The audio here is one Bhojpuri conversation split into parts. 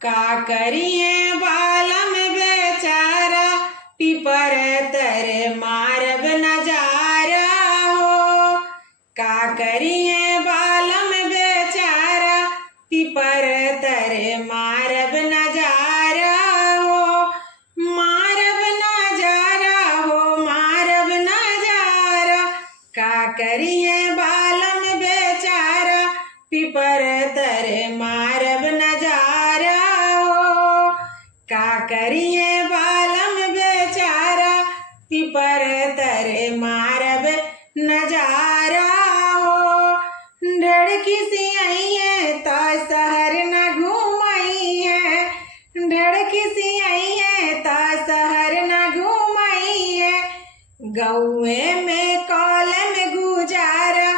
का करिए बालम बेचारा पीपर तर मारब नजारा हो। का करिए बालम बेचारा पीपर तर मारब नजारा हो। मारब नजारा हो, मारब नजारा। का करिए बालम बेचारा पीपर तर मारब नजारा हो। का करिए बालम बेचारा पीपर तर मारब नजारा हो। ढड़की सी आई है तो शहर न घूमई है। ढड़की सी आई है तो शहर न घूमई है। गौए में कॉलम गुजारा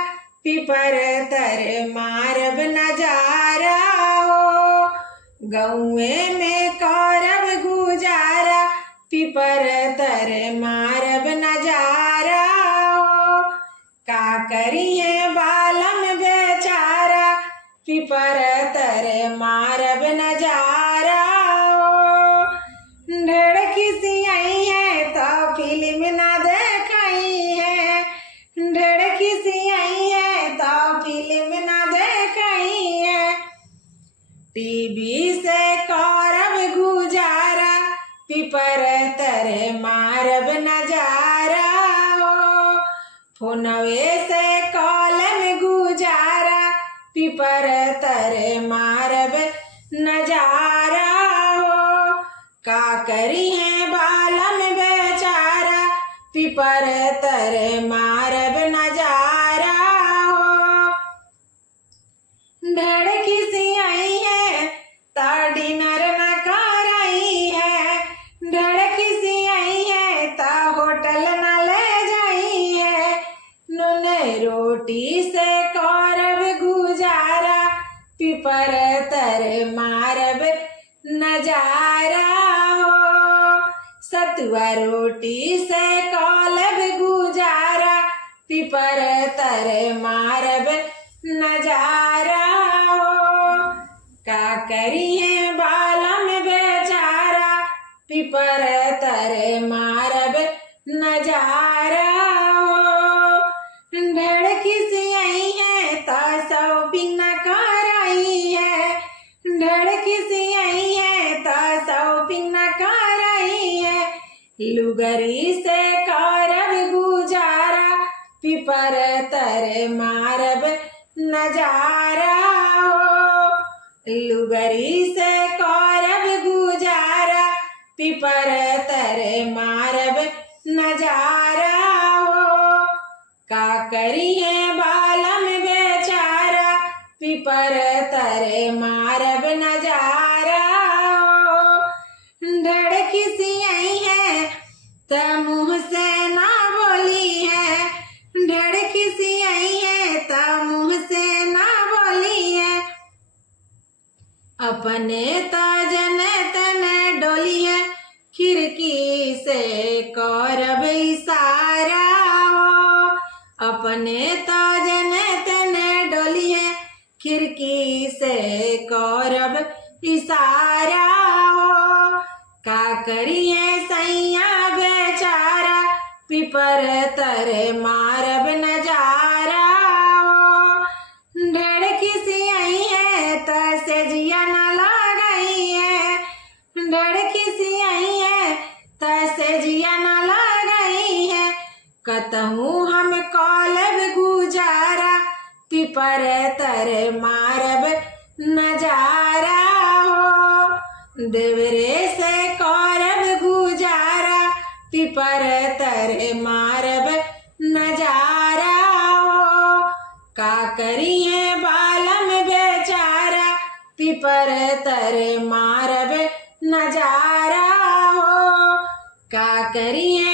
पीपर तर मारब नजारा हो। गौए में करब गुजारा पीपर तर मारब नजारा हो। का करिए बालम बेचारा पीपर तर मारब नजारा हो। ढड़की सी आई है तो फिल्म ना देखई है। ढड़की सी आई है तो फिल्म ना देखई है। टीवी से करब गुजारा पीपर तर मारब नजारा हो। फोनवे से कॉलम गुजारा पीपर तर मारब नजारा हो। का करी है बालम बेचारा पीपर तर मारब नजारा हो। ढड़की सी आई है तो डिनर न करई है। ढड़की सी आई है तो होटल न ले जाई है। नून रोटी से करब गुजारा पीपर तर मारब नजारा हो। सतुआ रोटी से करब गुजारा पीपर तर मारब नजारा हो। का करिए बालम बेचारा पीपर तर मारब नजारा हो। ढड़की सी आई है तो शॉपिंग न करई है। ढड़की सी आई है तो शॉपिंग न करई है। लुगरी से करब गुजारा पीपर तर मारब नजारा हो। लुगरी से करब गुजारा पीपर तर मारब नजारा हो। का करिए बालम बेचारा पीपर तर मारब नजारा हो। ढड़की सी आई है तो मुँह से ना बोली है। ढड़की सी आई है तो मुँह से ना बोली है। अपने ताजन तन डोली है खिड़की से करब इशारा हो। अपने ताजन तन डोली है खिड़की से करब इशारा हो। का करिए सैया बेचारा पीपर तर मारब नजारा हो। ढड़की सी आई है तो सेजिया न लगई है। ढड़की सी आई है तो सेजिया न लगई है। कतहूँ हम कॉलब गुजारा पीपर तर मारब नजारा हो। देवरे से करब गुजारा पीपर तर मारब नजारा हो। का करिए बालम बेचारा पीपर तर मारब नजारा हो। का करिए